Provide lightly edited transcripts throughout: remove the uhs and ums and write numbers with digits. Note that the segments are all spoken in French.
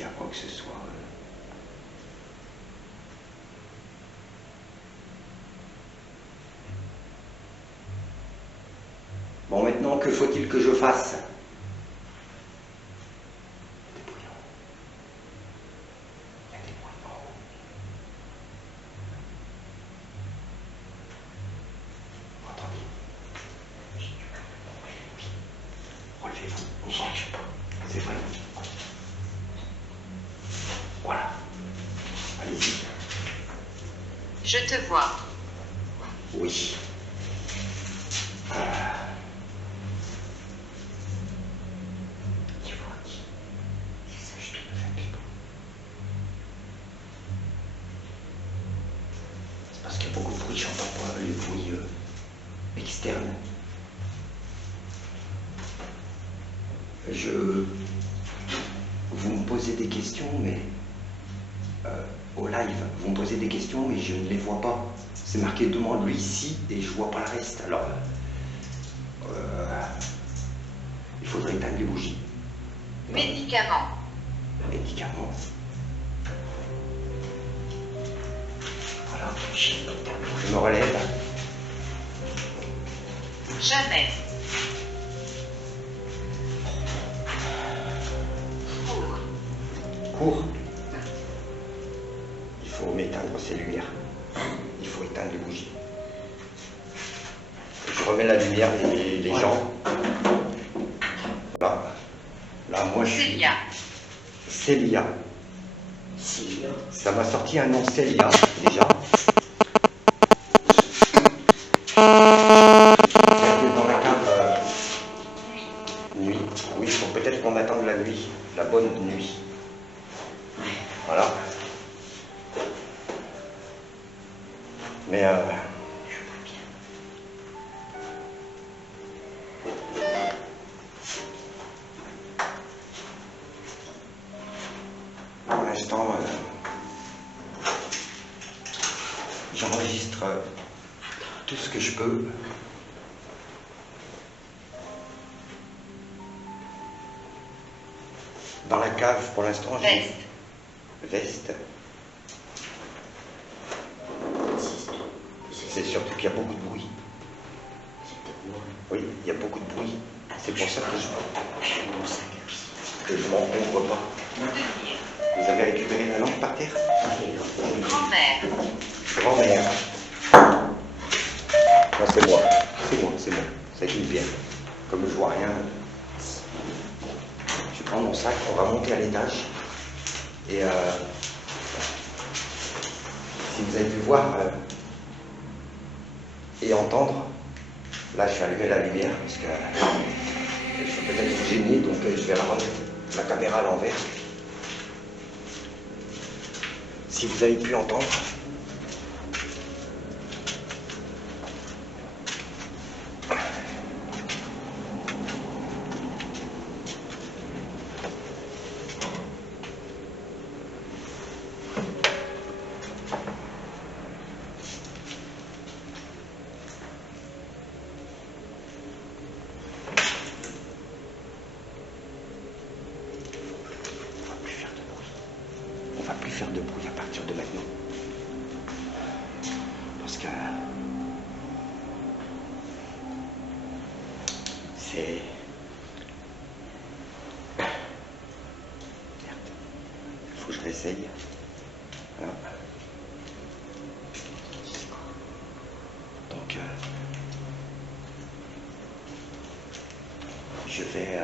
s'il y a quoi que ce soit. Bon, maintenant, que faut-il que je fasse? Il y a des bruits en haut. Attendez. Relevez-vous, on cherche pas. C'est vrai. Voilà. Allez-y. Je te vois. Oui. C'est parce qu'il y a beaucoup de bruit, j'entends pas les bruits externes. Vous me posez des questions, mais au live, vous me posez des questions, mais je ne les vois pas. C'est marqué demande-lui ici et je vois pas le reste. Alors, il faudrait éteindre les bougies. Médicaments. Médicaments. Voilà. Je me relève. Jamais. Cours. Cours. Il faut m'éteindre ces lumières. Il faut éteindre les bougies. Je remets la lumière les gens. Voilà. Là, moi, je suis... Célia. Célia. Ça m'a sorti un nom Célia, déjà. J'étais dans la cave nuit. Oui, il faut peut-être qu'on attende la nuit, la bonne nuit. Voilà. Mais pour l'instant, j'enregistre tout ce que je peux. Dans la cave, pour l'instant, j'ai... Veste. C'est surtout qu'il y a beaucoup de bruit. Oui, il y a beaucoup de bruit. C'est pour ça que je m'encombre pas. Vous avez récupéré la lampe par terre? Grand-mère. Grand-mère. Non, c'est moi. C'est moi, c'est bon. Ça joue bien. Comme je vois rien, je prends mon sac, on va monter à l'étage. Et si vous avez pu voir et entendre, là je vais allumer la lumière parce que je suis peut-être gêné, donc je vais la remettre la caméra à l'envers. Si vous avez pu entendre, on va plus faire de bruit à partir de maintenant. Parce que c'est... Merde. Il faut que je réessaye. Voilà. Donc, je vais...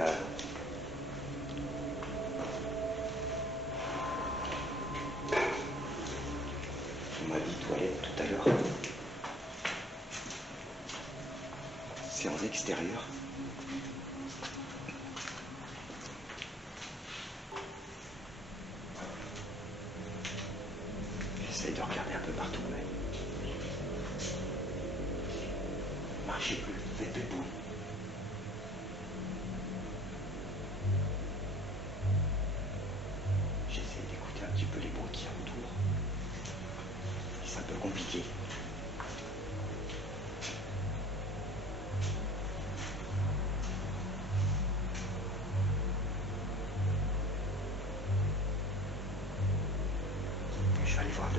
On m'a dit toilette tout à l'heure. C'est en extérieur. J'essaye de regarder un peu partout, mais... Marchez plus, faites debout. J'essaie d'écouter un petit peu les bruits qu'il y a autour. C'est un peu compliqué.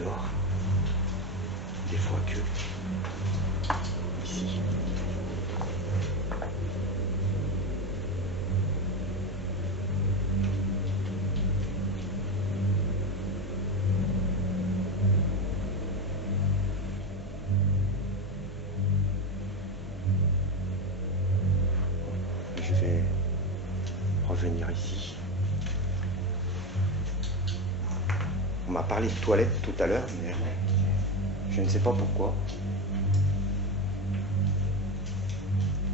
dehors. Des fois que ici. Je vais revenir ici. On m'a parlé de toilettes tout à l'heure, mais je ne sais pas pourquoi.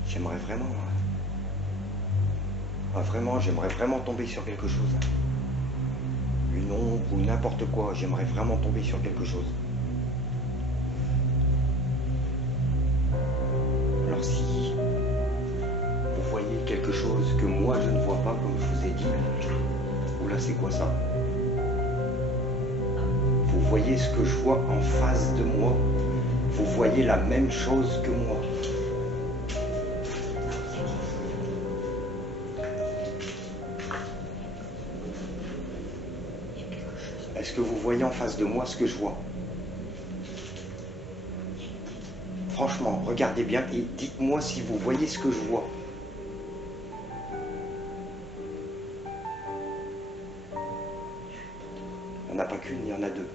J'aimerais vraiment tomber sur quelque chose. Une ombre ou n'importe quoi, j'aimerais vraiment tomber sur quelque chose. Alors si vous voyez quelque chose que moi je ne vois pas, comme je vous ai dit, oula, c'est quoi ça? Vous voyez ce que je vois en face de moi, vous voyez la même chose que moi. Est-ce que vous voyez en face de moi ce que je vois? Franchement, regardez bien et dites-moi si vous voyez ce que je vois. Il n'y en a pas qu'une, il y en a deux.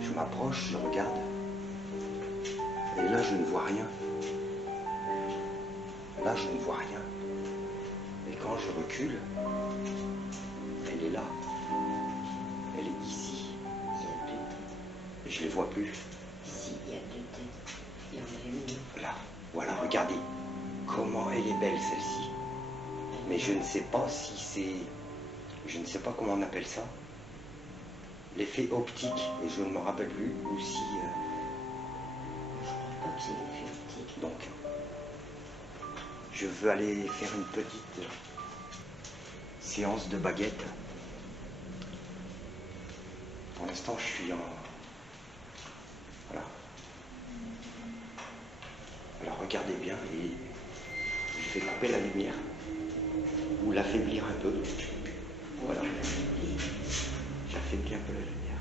Je m'approche, je regarde. Et là, je ne vois rien. Là, je ne vois rien. Et quand je recule, elle est là. Elle est ici. Il y a deux têtes. Je ne les vois plus. Ici, il y a deux têtes. Il y en a une. Là, voilà, regardez. Comment elle est belle, celle-ci. Mais je ne sais pas si c'est... Je ne sais pas comment on appelle ça. L'effet optique, et je ne me rappelle plus, ou si... Je crois pas que c'est l'effet optique. Donc, je veux aller faire une petite séance de baguette. Pour l'instant, je suis en... Voilà. Alors, regardez bien et je vais couper la lumière ou l'affaiblir un peu. Voilà. J'affaiblis un peu la lumière.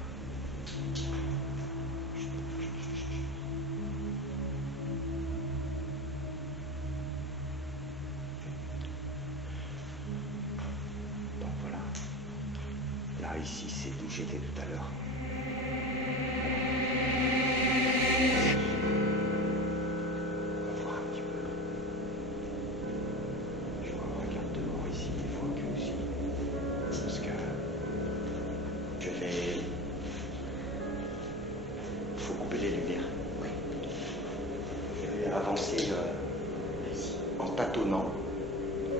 Donc voilà. Là, ici, c'est d'où j'étais tout à l'heure. On va voir un petit peu. Je regarde dehors ici, des fois que aussi. Parce que je vais... Il faut couper les lumières. Je vais avancer en tâtonnant.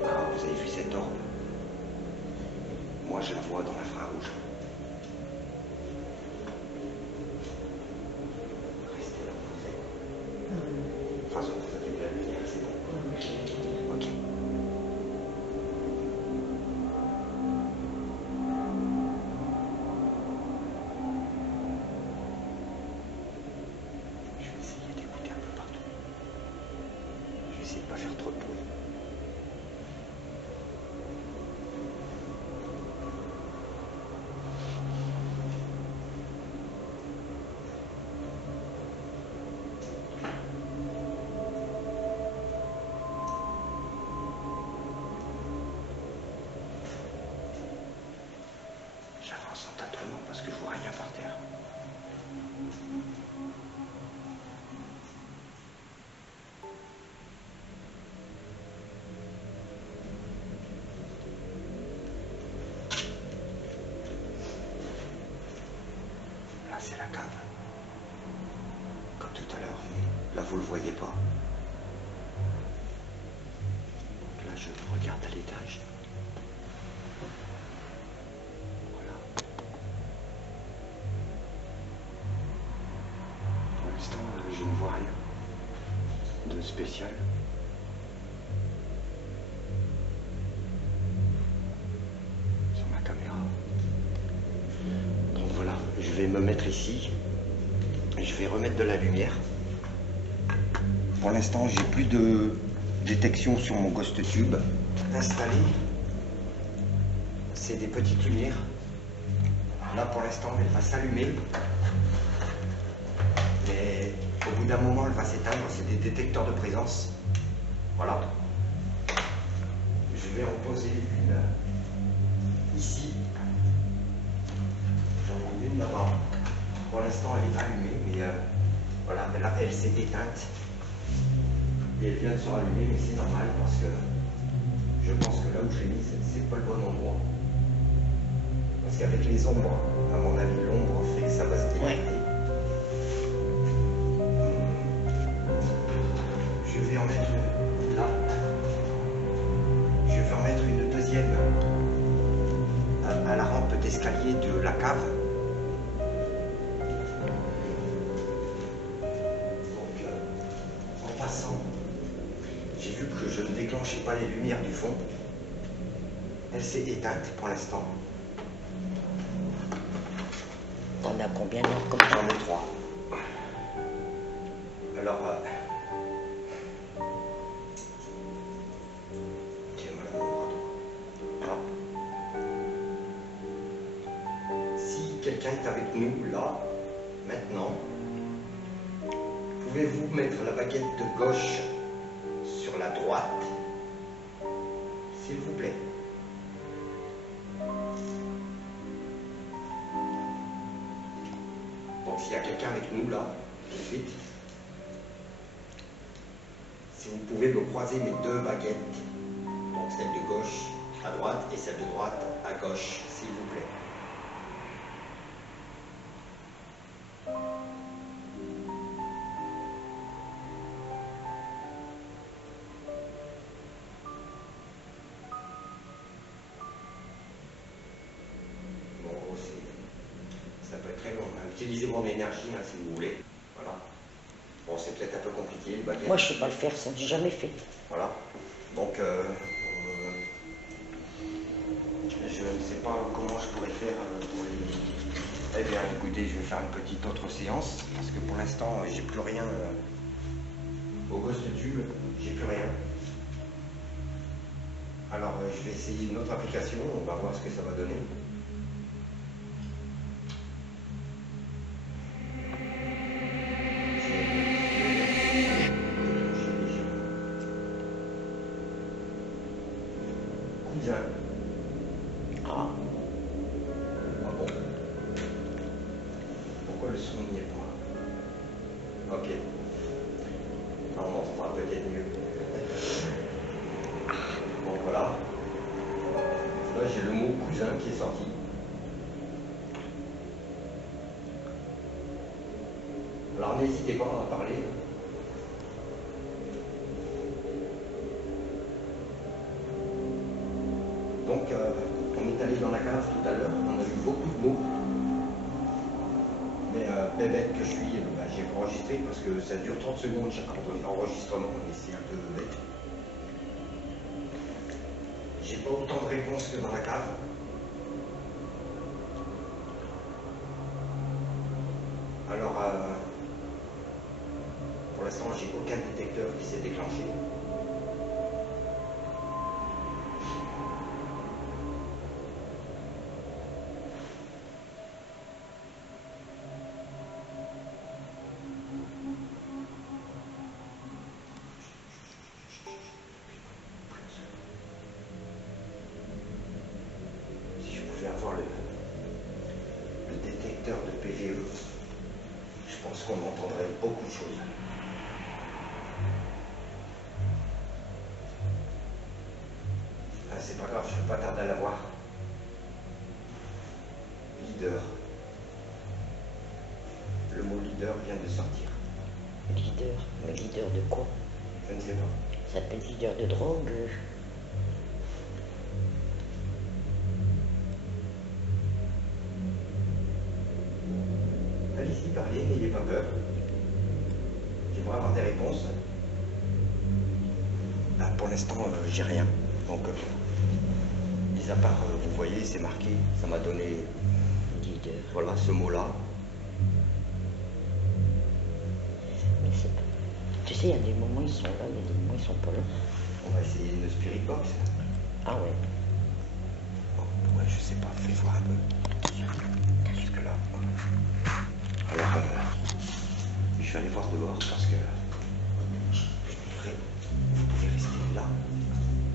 Ah, vous avez vu cette orbe? Moi, je la vois dans l'infrarouge. Restez là où vous êtes. De toute façon, vous avez de la lumière, c'est bon. Ok. Je vais essayer d'écouter un peu partout. Je vais essayer de ne pas faire trop de bruit. J'avance en tâtonnant parce que je vois rien par terre. Là, c'est la cave. Comme tout à l'heure, mais là, vous le voyez pas. Donc là, je regarde à l'étage. Voilà. Pour l'instant, je ne vois rien de spécial. Sur ma caméra. Donc voilà, je vais me mettre ici. Je vais remettre de la lumière. Pour l'instant, j'ai plus de détection sur mon Ghost Tube installé. C'est des petites lumières. Là pour l'instant elle va s'allumer. Mais au bout d'un moment elle va s'éteindre. C'est des détecteurs de présence. Voilà. Je vais en poser une ici. J'en ai une là-bas. Pour l'instant elle est allumée, mais voilà, là elle s'est éteinte. Et elle vient de se rallumer, mais c'est normal parce que je pense que là où je l'ai mise, c'est pas le bon endroit. Parce qu'avec les ombres, à mon avis, l'ombre fait que ça va se déconnecter. Je vais en mettre là. Je vais en mettre une deuxième à la rampe d'escalier de la cave. Donc, en passant, j'ai vu que je ne déclenchais pas les lumières du fond. Elle s'est éteinte pour l'instant. T'en as combien d'heures comme ça? J'en ai 3. Alors, tiens, voilà mon bras droit. Voilà. Si quelqu'un est avec nous là, maintenant, pouvez-vous mettre la baguette de gauche sur la droite, s'il vous plaît? Donc s'il y a quelqu'un avec nous là, tout de suite, si vous pouvez me croiser mes deux baguettes, donc celle de gauche à droite et celle de droite à gauche, s'il vous plaît. Bon, ça peut être très long. Hein. Utilisez mon énergie hein, si vous voulez. Voilà. Bon, c'est peut-être un peu compliqué, le baguette. Moi, je ne sais pas le faire, ça, j'ai jamais fait. Voilà. Donc, je ne sais pas comment je pourrais faire pour les... Eh bien, écoutez, je vais faire une petite autre séance, parce que pour l'instant, j'ai plus rien au Ghost Tube, j'ai plus rien. Alors, je vais essayer une autre application, on va voir ce que ça va donner. Cousin. Ah, Ah bon? Pourquoi le son n'y est pas? Ok. Non, on entendra peut-être mieux. Bon, voilà. Là, j'ai le mot cousin qui est sorti. Alors, n'hésitez pas à parler. Donc, on est allé dans la cave tout à l'heure, on a eu beaucoup de mots. Mais bête que je suis, j'ai pas enregistré parce que ça dure 30 secondes chaque enregistrement, et c'est un peu bête. J'ai pas autant de réponses que dans la cave. Alors, pour l'instant, j'ai aucun détecteur qui s'est déclenché. Si je pouvais avoir le détecteur de PVE, je pense qu'on entendrait beaucoup de choses. Ah, c'est pas grave, je ne vais pas tarder à l'avoir. Leader. Le mot leader vient de sortir. leader. Mais leader de quoi? Je ne sais pas. Ça s'appelle leader de drogue. Allez-y, parlez, n'ayez pas peur. J'aimerais avoir des réponses. Ah, pour l'instant, j'ai rien. Donc, mis à part, vous voyez, c'est marqué. Ça m'a donné, Leader. voilà, ce mot-là. Mais c'est Tu sais, il y a des moments ils sont là, il y a des moments ils sont pas là. On va essayer une spirit box. Ah ouais. Bon, ouais, je sais pas, fais voir un peu. Jusque là. Alors, je vais aller voir dehors parce que vous pouvez rester là.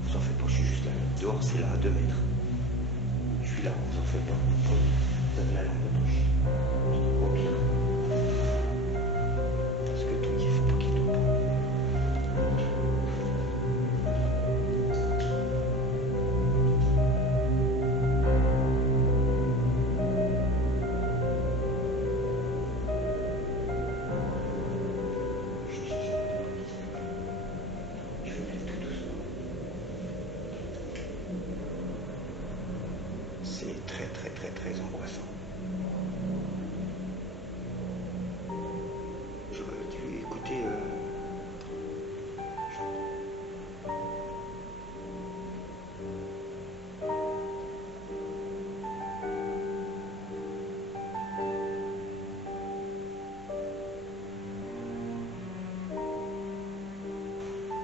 Vous en faites pas, je suis juste là. Dehors, c'est là à 2 mètres. Je suis là, vous en faites pas. Vous avez la lampe de poche. Au pire. Parce que tout il faut pas qu'il tombe. Je vais mettre tout doucement. C'est très très très très angoissant. J'aurais dû écouter.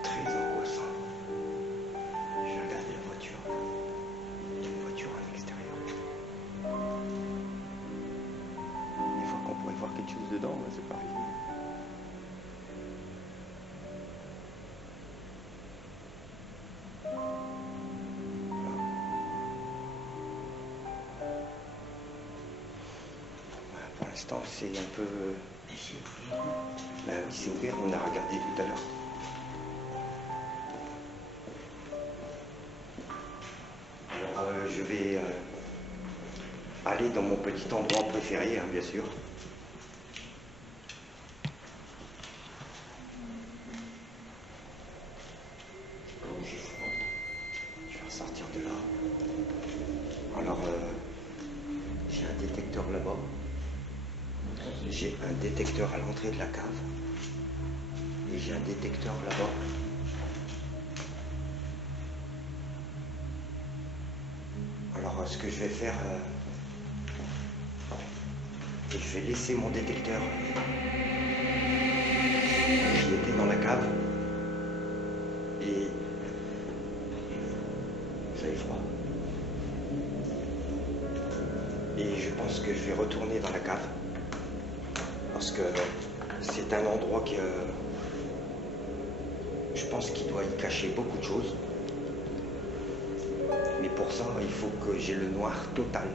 Très angoissant. Je vais regarder la voiture. Il y a une voiture à l'extérieur. Des fois qu'on pourrait voir quelque chose dedans, mais c'est pas arrivé. Voilà, pour l'instant, c'est un peu. Ben oui, c'est ouvert, on a regardé tout à l'heure. Alors, je vais aller dans mon petit endroit préféré, hein, bien sûr. Je vais ressortir de là. Alors, j'ai un détecteur là-bas. J'ai un détecteur à l'entrée de la cave. Et j'ai un détecteur là-bas. Alors, ce que je vais faire, je vais laisser mon détecteur qui était dans la cave. Et vous avez froid. Et je pense que je vais retourner dans la cave. Parce que c'est un endroit que je pense qu'il doit y cacher beaucoup de choses. Mais pour ça, il faut que j'ai le noir total.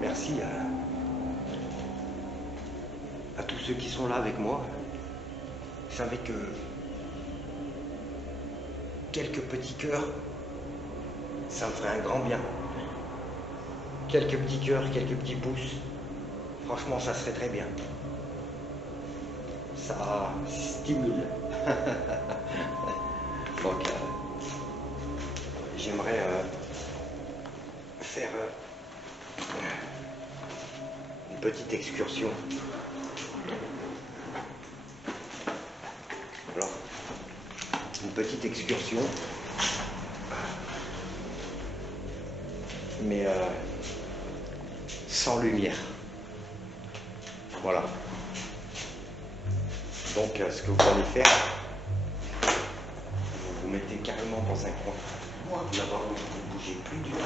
Merci à tous ceux qui sont là avec moi. Vous savez que quelques petits cœurs, ça me ferait un grand bien. Quelques petits cœurs, quelques petits pouces, franchement, ça serait très bien. Ça stimule. Donc, j'aimerais faire une petite excursion. Alors, une petite excursion, mais sans lumière. Voilà. Donc, ce que vous allez faire, vous vous mettez carrément dans un coin. Là-bas, vous ne bougez plus du tout.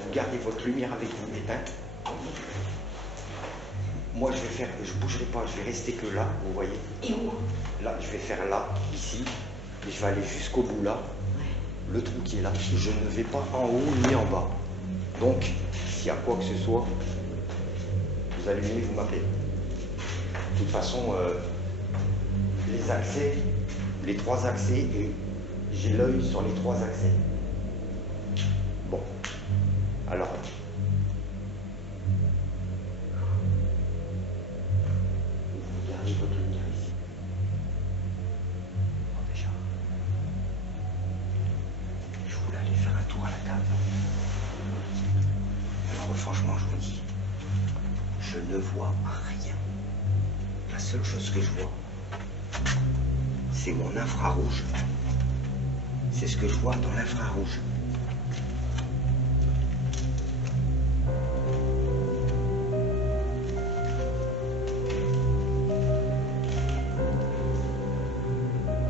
Vous gardez votre lumière avec vous éteinte. Moi, je bougerai pas, je vais rester que là, vous voyez. Et où? Là, je vais faire là, ici, et je vais aller jusqu'au bout là. Le trou qui est là, je ne vais pas en haut ni en bas. Donc, s'il y a quoi que ce soit, vous allumez, vous m'appelez. De toute façon, les accès, les 3 accès, et j'ai l'œil sur les 3 accès. Bon, alors. Vous gardez votre lumière ici. Bon, déjà. Je voulais aller faire un tour à la cave. Alors franchement, je vous dis, je ne vois rien. La seule chose que je vois, c'est mon infrarouge. C'est ce que je vois dans l'infrarouge.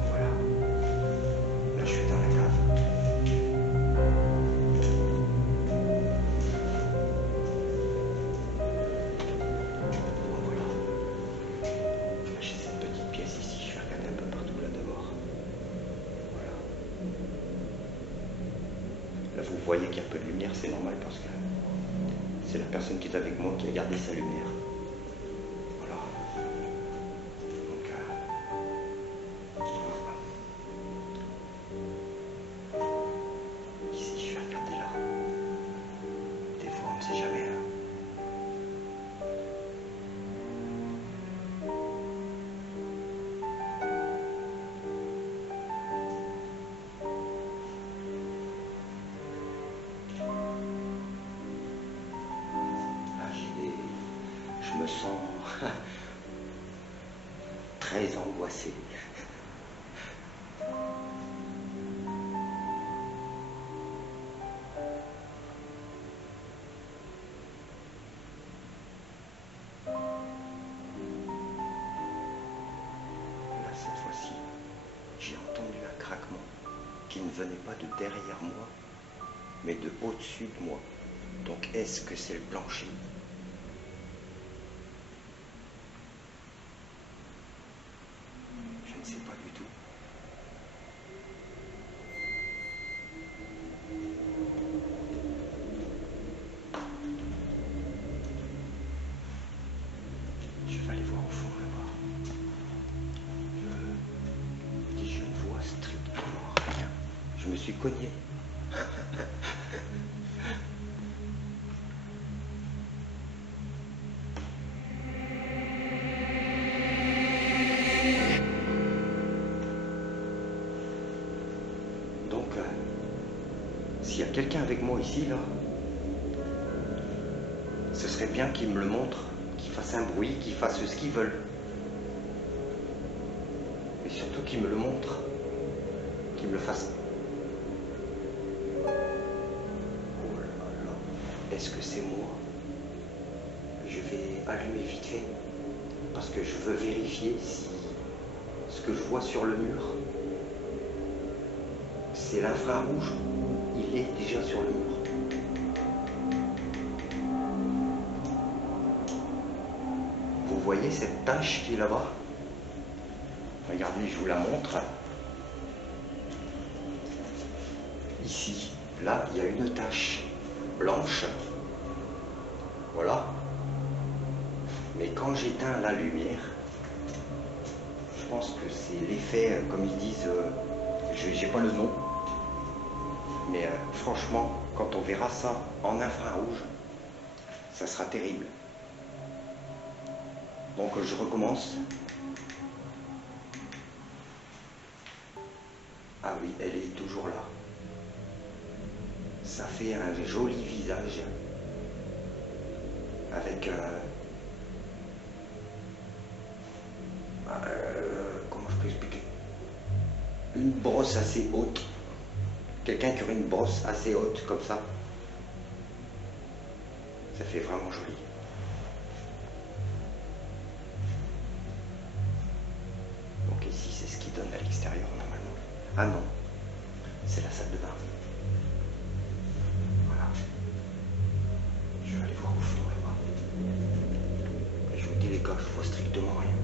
Voilà. Là, je suis dans la cave. Bon, voilà. Là, j'ai cette petite pièce ici. Je vais regarder un peu partout là d'abord. Voilà. Là, vous voyez qu'il y a un peu de lumière, c'est normal parce que c'est la personne qui est avec moi qui a gardé sa lumière. Voilà. Donc, voilà. Ici, je vais regarder là. Des fois, on ne sait jamais. Hein. Là, je me sens très angoissé. Là, cette fois-ci, j'ai entendu un craquement qui ne venait pas de derrière moi, mais de au-dessus de moi. Donc, est-ce que c'est le plancher? Je ne sais pas du tout. Je vais aller voir au fond là-bas. Je ne vois strictement rien. Je me suis cogné. Donc, s'il y a quelqu'un avec moi ici, là, ce serait bien qu'il me le montre, qu'il fasse un bruit, qu'il fasse ce qu'ils veulent. Et surtout qu'il me le montre, qu'il me le fasse. Oh là là, est-ce que c'est moi? Je vais allumer vite fait, parce que je veux vérifier si ce que je vois sur le mur, c'est l'infrarouge. Il est déjà sur le mur. Vous voyez cette tache qui est là-bas? Regardez, je vous la montre. Ici, là, il y a une tache blanche. Voilà. Mais quand j'éteins la lumière, je pense que c'est l'effet, comme ils disent, j'ai pas le nom. Mais franchement, quand on verra ça en infrarouge, ça sera terrible. Donc je recommence. Ah oui, elle est toujours là. Ça fait un joli visage avec comment je peux expliquer? Une brosse assez haute. Quelqu'un qui aurait une brosse assez haute comme ça. Ça fait vraiment joli. Donc ici, c'est ce qui donne à l'extérieur normalement. Ah non, c'est la salle de bain. Voilà. Je vais aller voir au fond là-bas. Et je vous dis les gars, je vois strictement rien.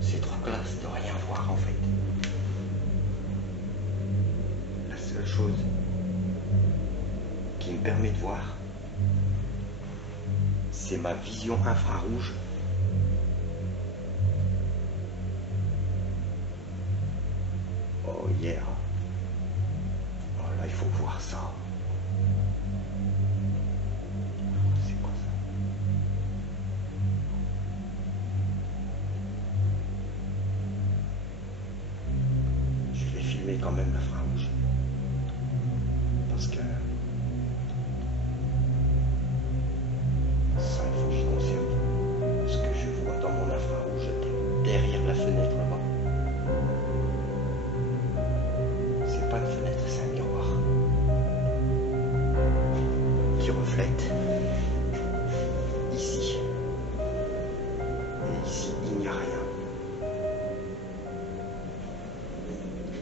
C'est trop classe de rien voir en fait. La seule chose qui me permet de voir, c'est ma vision infrarouge. Oh yeah. Oh là, il faut voir ça. C'est quoi ça? Je vais filmer quand même l'infrarouge. Parce que ça, il faut que j'y conserve ce que je vois dans mon infrarouge. qui reflète ici. Et ici, il n'y a rien.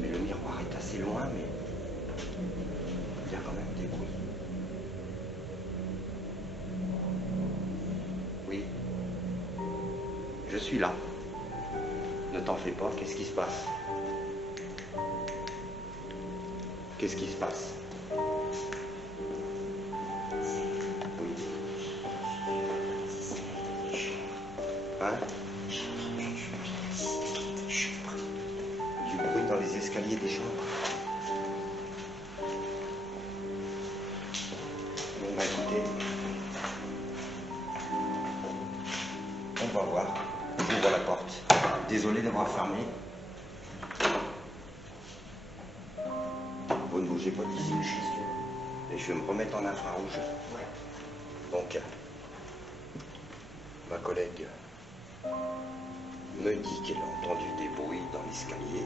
Mais le miroir est assez loin, mais il y a quand même des bruits. Oui, je suis là. Ne t'en fais pas, qu'est-ce qui se passe? Qu'est-ce qui se passe? Oui. Hein? Du bruit dans les escaliers des chambres. Bon bah écoutez, on va voir. J'ouvre la porte. Désolé d'avoir fermé. Vous ne bougez pas d'ici. Et je vais me remettre en infrarouge. Donc, ma collègue me dit qu'elle a entendu des bruits dans l'escalier.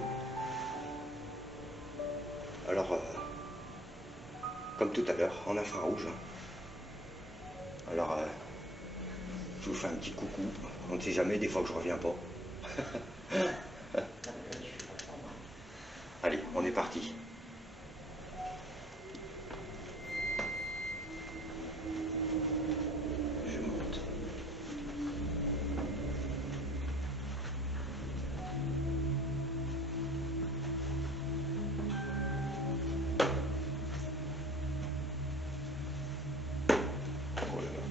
Alors, comme tout à l'heure, en infrarouge. Alors, je vous fais un petit coucou. On ne sait jamais, des fois que je reviens pas. Allez, on est parti. Je monte. Oh là là.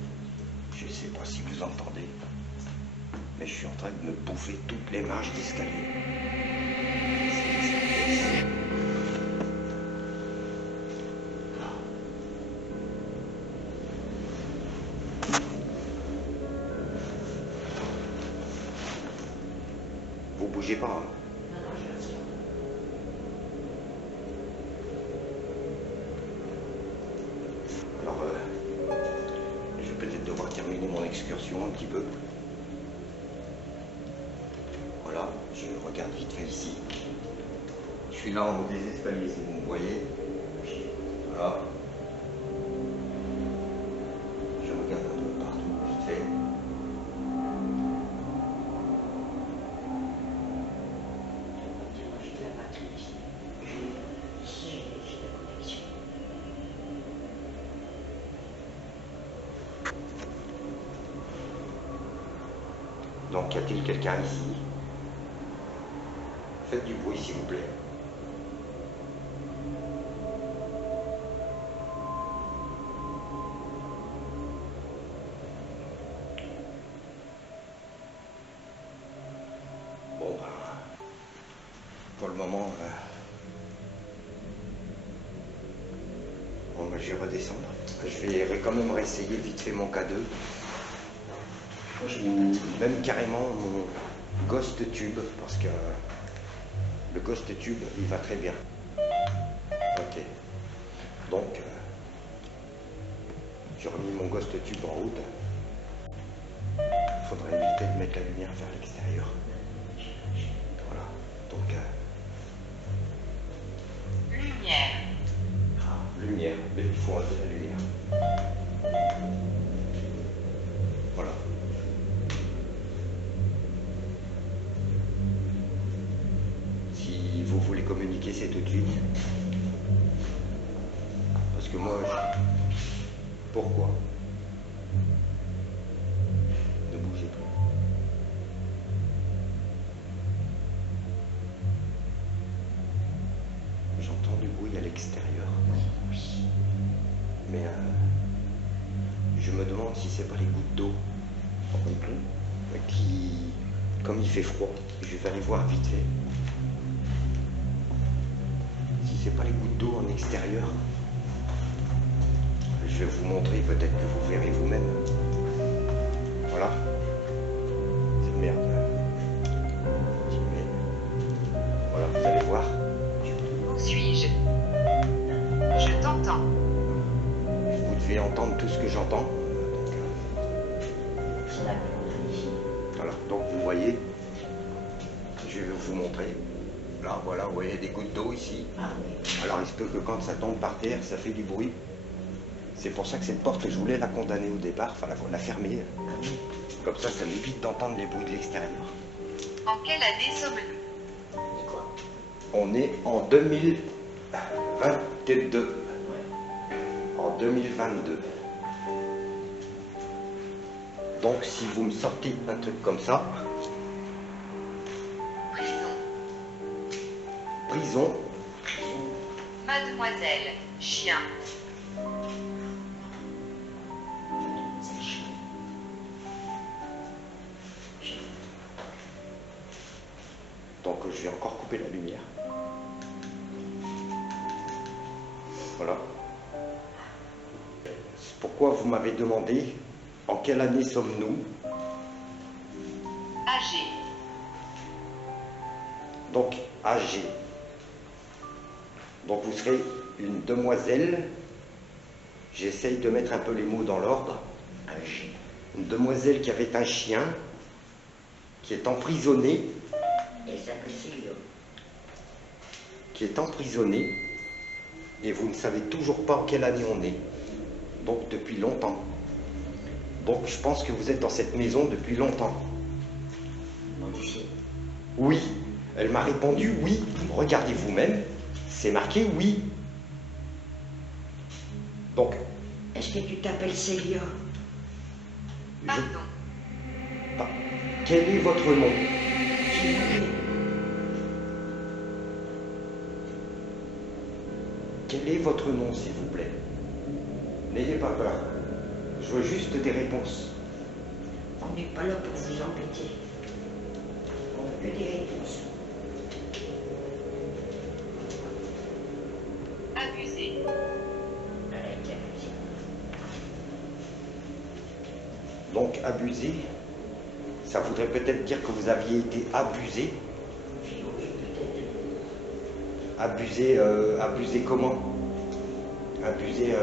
Je ne sais pas si vous entendez, mais je suis en train de me bouffer toutes les marches d'escalier. Vous bougez pas, hein? Alors, je vais peut-être devoir terminer mon excursion un petit peu. Voilà, je regarde vite fait ici. Je suis là en haut des escaliers, si vous me voyez. Voilà. Je regarde un peu partout, vite fait. Donc, y a-t-il quelqu'un ici? Faites du bruit, s'il vous plaît. Bon, ben, pour le moment, bon, ben, je vais redescendre. Je vais quand même réessayer vite fait mon K2. Ou même carrément mon Ghost Tube, parce que le Ghost Tube, il va très bien. Ok. Donc, j'ai remis mon Ghost Tube en route. Il faudrait éviter de mettre la lumière vers l'extérieur. Voilà. Donc, Lumière. lumière. Mais il faut enlever la lumière. Voilà. Si vous voulez communiquer, c'est tout de suite. Parce que moi, pourquoi? Ne bougez plus. J'entends du bruit à l'extérieur. Mais je me demande si c'est pas les gouttes d'eau qui, comme il fait froid, je vais aller voir vite fait. Si c'est pas les gouttes d'eau en extérieur, je vais vous montrer, peut-être que vous verrez vous-même. Voilà. C'est merde. Voilà, vous allez voir. Où suis-je? Je t'entends. Vous devez entendre tout ce que j'entends. Voilà, donc vous voyez, je vais vous montrer. Là, voilà, vous voyez des gouttes d'eau ici. Alors il se peut que quand ça tombe par terre, ça fait du bruit. C'est pour ça que cette porte, je voulais la condamner au départ, enfin la fermer. Ah oui. Comme ça m'évite d'entendre les bruits de l'extérieur. En quelle année sommes-nous? C'est quoi? On est en 2022. Ouais. En 2022. Donc si vous me sortez un truc comme ça, Prison. prison, Mademoiselle. Chien. C'est le chien. Chien. donc je vais encore couper la lumière. Voilà. C'est pourquoi vous m'avez demandé en quelle année sommes-nous. Âgé. Donc âgé. Donc vous serez une demoiselle. J'essaye de mettre un peu les mots dans l'ordre. Âgé. Une demoiselle qui avait un chien, qui est emprisonné, Et ça s'appelle Célio. qui est emprisonné, et vous ne savez toujours pas en quelle année on est. Donc depuis longtemps. Donc je pense que vous êtes dans cette maison depuis longtemps. Mon Dieu. Oui. Elle m'a répondu oui. Regardez vous-même, c'est marqué oui. Donc, Est-ce que tu t'appelles Célia? Pardon. quel est votre nom? Qui mourait? Quel est votre nom, s'il vous plaît? N'ayez pas peur. Je veux juste des réponses. On n'est pas là pour vous embêter. On veut des réponses. Abusé. Avec abusé. Donc, abusé, ça voudrait peut-être dire que vous aviez été abusé. Violé peut-être. Abusé, abusé comment? Abusé,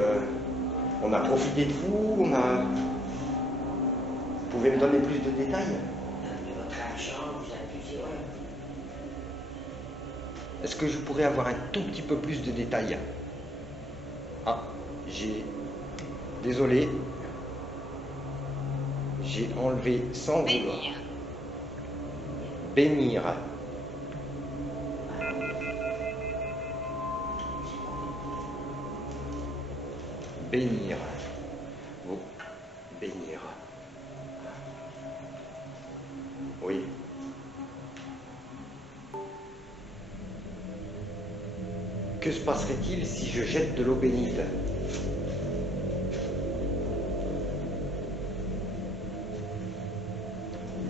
on a profité de vous, on a... Vous pouvez me donner plus de détails? De votre argent, vous abusez, ouais. Est-ce que je pourrais avoir un tout petit peu plus de détails? Ah, désolé. J'ai enlevé sans vouloir. Bénir. Bénir. Bénir. Oh, bénir. Oui. Que se passerait-il si je jette de l'eau bénite?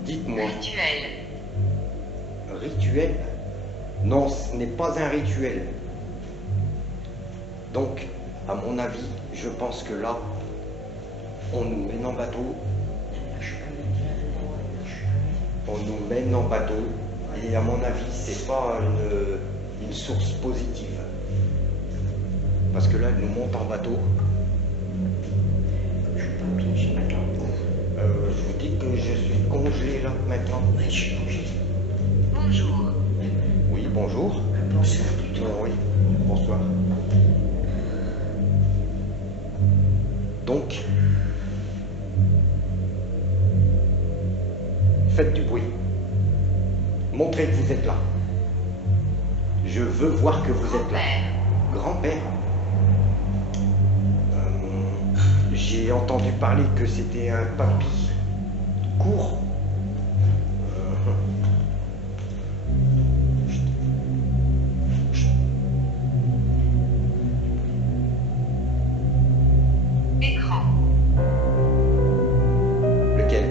Dites-moi. Rituel. Rituel? Non, ce n'est pas un rituel. Donc, à mon avis, je pense que là, on nous mène en bateau, on nous mène en bateau, et à mon avis, c'est pas une source positive. Parce que là, elle nous monte en bateau. Je suis pas bien, je m'attends. Je vous dis que je suis congelé là maintenant. Ouais, je suis mangé. Bonjour. Oui, bonjour. Bonsoir plutôt. Oui, bonsoir. Donc, faites du bruit. Montrez que vous êtes là. Je veux voir que vous êtes là. Grand-père. Grand-père, j'ai entendu parler que c'était un papy court. Écran. Lequel?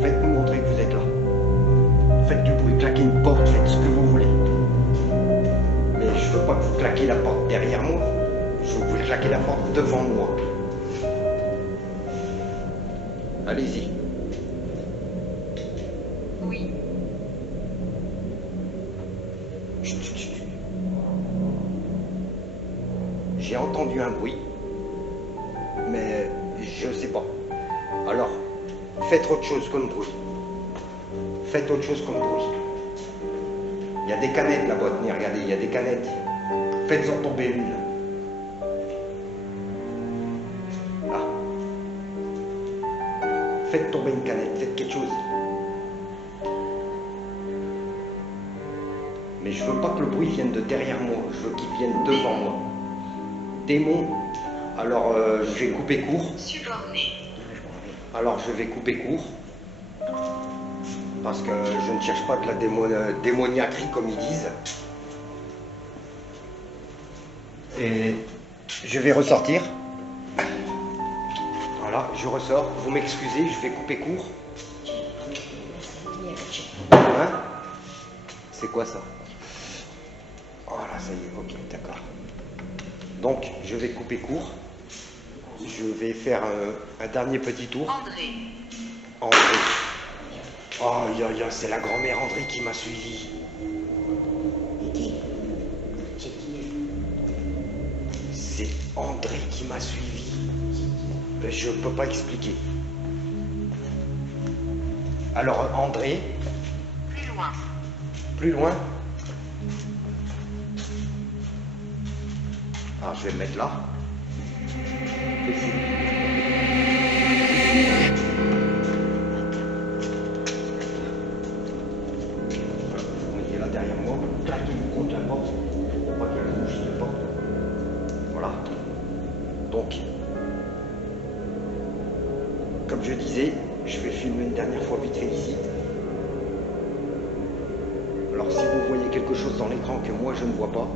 Faites-nous montrer que vous êtes là. Faites du bruit, claquez une porte, faites ce que vous voulez. Mais je veux pas que vous claquez la porte derrière moi. Je veux que vous claquez la porte devant moi. Allez-y. Oui. Chut, chut, chut. J'ai entendu un bruit, mais je sais pas. Alors, faites autre chose comme bruit. Faites autre chose comme bruit. Il y a des canettes là-bas, tenez, regardez, il y a des canettes. Faites-en tomber une. Là. Faites tomber une canette, faites quelque chose. Mais je veux pas que le bruit vienne de derrière moi, je veux qu'il vienne devant moi. Démon. Alors je vais couper court. Subordonné. Alors je vais couper court. Parce que je ne cherche pas de la démoniaquerie comme ils disent. Et je vais ressortir. Voilà, je ressors. Vous m'excusez, je vais couper court. Hein? C'est quoi ça? Voilà, ça y est, ok, d'accord. Donc, je vais couper court. Je vais faire un dernier petit tour. André. André. Oh, c'est la grand-mère André qui m'a suivi. C'est André qui m'a suivi. Je peux pas expliquer. Alors, André. Plus loin. Plus loin. Ah, je vais le mettre là. Vous mettez là derrière moi, claquez-vous contre la porte pour pas qu'elle bouge cette porte. Voilà. Donc, comme je disais, je vais filmer une dernière fois vite fait ici. Alors si vous voyez quelque chose dans l'écran que moi je ne vois pas,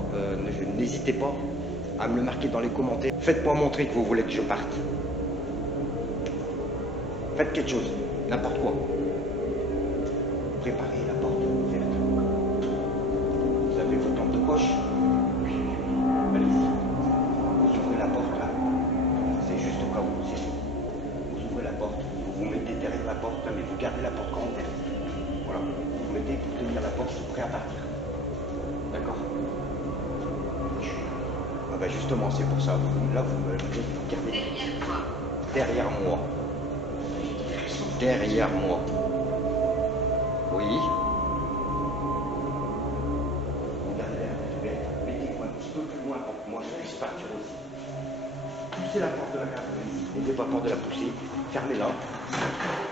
n'hésitez pas à me le marquer dans les commentaires. Faites-moi montrer que vous voulez que je parte. Faites quelque chose, n'importe quoi. Préparez la porte ouverte. Vous avez votre lampe de poche. Allez-y. Vous ouvrez la porte là. C'est juste au cas où, c'est tout. Vous ouvrez la porte, vous vous mettez derrière la porte, mais vous gardez la porte grande ouverte. Voilà. Vous vous mettez pour tenir la porte, vous êtes prêt à partir. D'accord? Ah bah justement, c'est pour ça. Là, vous me gardez Derrière toi. derrière moi. Derrière moi. Oui. Regardez la porte ouverte. Mettez-vous un petit peu plus loin pour que moi je puisse partir aussi. Poussez la porte de la cave. N'ayez pas peur de la pousser. Fermez-la.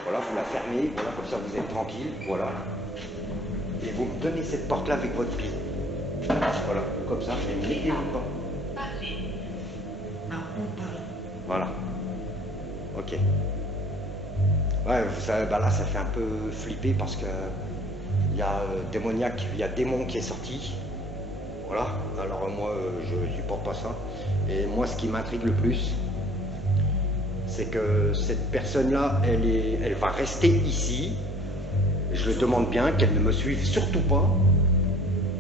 Voilà, vous la fermez. Voilà, comme ça vous êtes tranquille. Voilà. Et vous me donnez cette porte-là avec votre pied. Voilà, comme ça. Et mettez-vous pas. Parler. Ah, on parle. Voilà. Ok. Ouais, vous savez, bah là, ça fait un peu flipper parce que il y a démoniaque, il y a démon qui est sorti. Voilà. Alors moi, je supporte pas ça. Et moi, ce qui m'intrigue le plus, c'est que cette personne-là, elle va rester ici. Je le demande bien, qu'elle ne me suive surtout pas.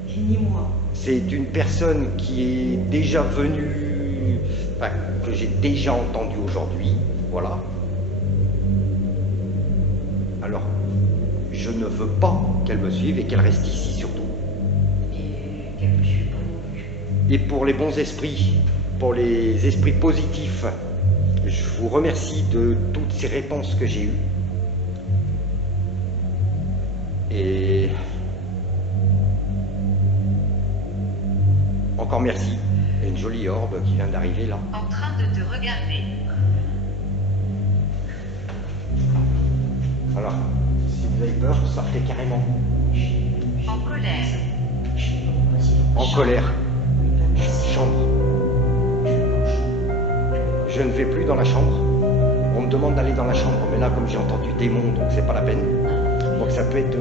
Et ni moi. C'est une personne qui est déjà venue, enfin, que j'ai déjà entendu aujourd'hui. Voilà. Alors, je ne veux pas qu'elle me suive et qu'elle reste ici surtout. Et qu'elle ne suit pas non plus. Et pour les bons esprits, pour les esprits positifs, je vous remercie de toutes ces réponses que j'ai eues. Et encore merci. Il y a une jolie orbe qui vient d'arriver là. En train de te regarder. Alors, si vous avez peur, sortez carrément. En colère. En colère. Chambre. Je ne vais plus dans la chambre. On me demande d'aller dans la chambre, mais là, comme j'ai entendu démon, donc c'est pas la peine. Donc ça peut être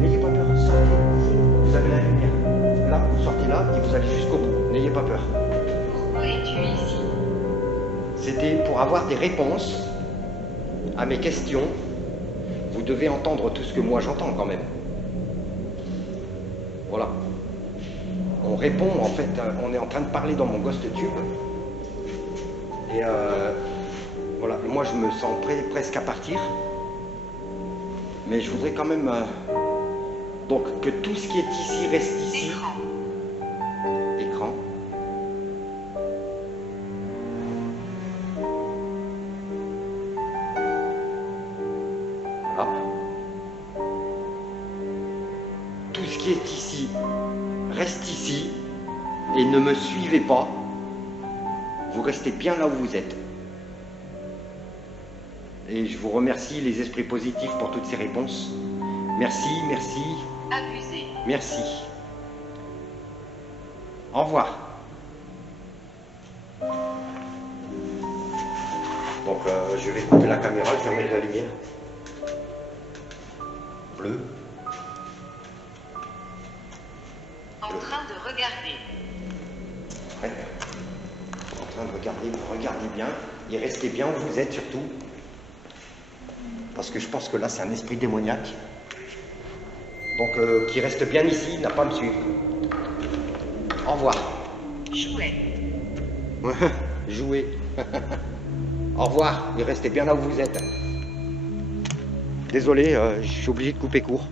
n'ayez pas peur, sortez. Vous avez la lumière. Là, vous sortez là et vous allez jusqu'au bout. N'ayez pas peur. Pourquoi es-tu ici? C'était pour avoir des réponses à mes questions. Vous devez entendre tout ce que moi j'entends quand même. Voilà. On répond, en fait, on est en train de parler dans mon Ghost Tube. Et voilà, moi je me sens presque à partir. Mais je voudrais quand même donc que tout ce qui est ici reste ici. Écran. Écran. Voilà. Tout ce qui reste ici et ne me suivez pas. Vous restez bien là où vous êtes. Et je vous remercie les esprits positifs pour toutes ces réponses. Merci, merci, Abusé. merci. Au revoir. Donc je vais couper la caméra, je vais mettre la lumière. Bleu. En train de regarder. Ouais. En train de regarder, regardez bien. Et restez bien où vous êtes surtout. Parce que je pense que là c'est un esprit démoniaque. Donc qui reste bien ici, n'a pas à me suivre. Au revoir. Jouet. Jouez. Au revoir et restez bien là où vous êtes. Désolé, je suis obligé de couper court.